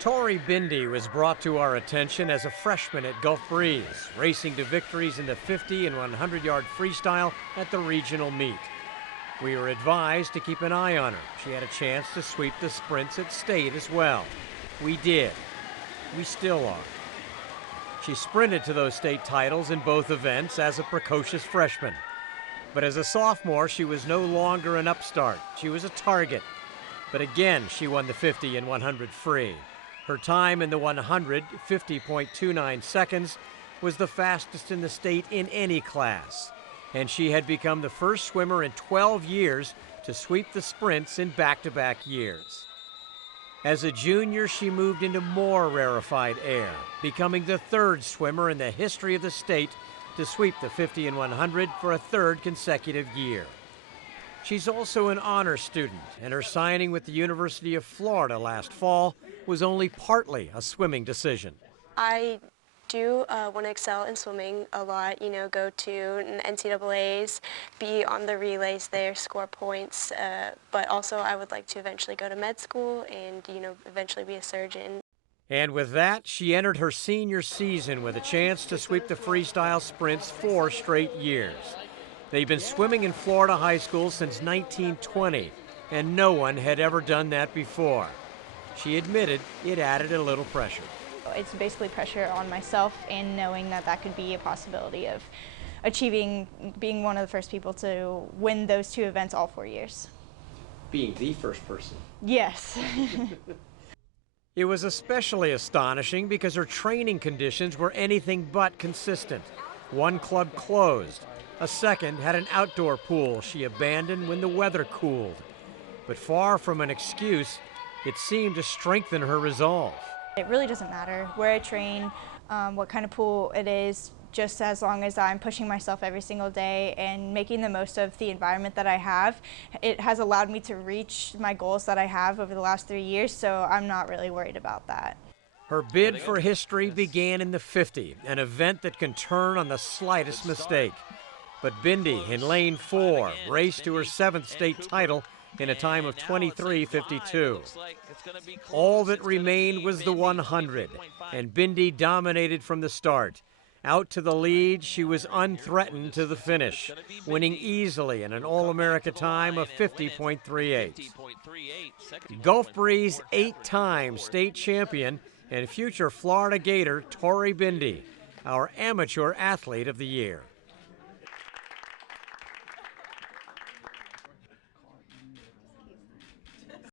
Tori Bindi was brought to our attention as a freshman at Gulf Breeze, racing to victories in the 50 and 100-yard freestyle at the regional meet. We were advised to keep an eye on her. She had a chance to sweep the sprints at state as well. We did. We still are. She sprinted to those state titles in both events as a precocious freshman. But as a sophomore, she was no longer an upstart. She was a target. But again, she won the 50 and 100 free. Her time in the 100, 50.29 seconds, was the fastest in the state in any class. And she had become the first swimmer in 12 years to sweep the sprints in back-to-back years. As a junior, she moved into more rarefied air, becoming the third swimmer in the history of the state to sweep the 50 and 100 for a third consecutive year. She's also an honor student, and her signing with the University of Florida last fall was only partly a swimming decision. I do want to excel in swimming a lot, go to NCAAs, be on the relays there, score points, but also I would like to eventually go to med school and, eventually be a surgeon. And with that, she entered her senior season with a chance to sweep the freestyle sprints 4 straight years. They've been swimming in Florida high school since 1920, and no one had ever done that before. She admitted it added a little pressure. It's basically pressure on myself and knowing that that could be a possibility of achieving being one of the first people to win those 2 events all 4 years. Being the first person. Yes. It was especially astonishing because her training conditions were anything but consistent. One club closed. A second had an outdoor pool she abandoned when the weather cooled. But far from an excuse, it seemed to strengthen her resolve. It really doesn't matter where I train, what kind of pool it is, just as long as I'm pushing myself every single day and making the most of the environment that I have. It has allowed me to reach my goals that I have over the last 3 years, so I'm not really worried about that. Her bid for history began in the 50, an event that can turn on the slightest mistake. But Bindi, in lane 4, raced to her 7th state title in a time of 23:52. All that remained was the 100, and Bindi dominated from the start. Out to the lead, she was unthreatened to the finish, winning easily in an All-America time of 50.38. Gulf Breeze 8-time state champion and future Florida Gator Tori Bindi, our amateur athlete of the year.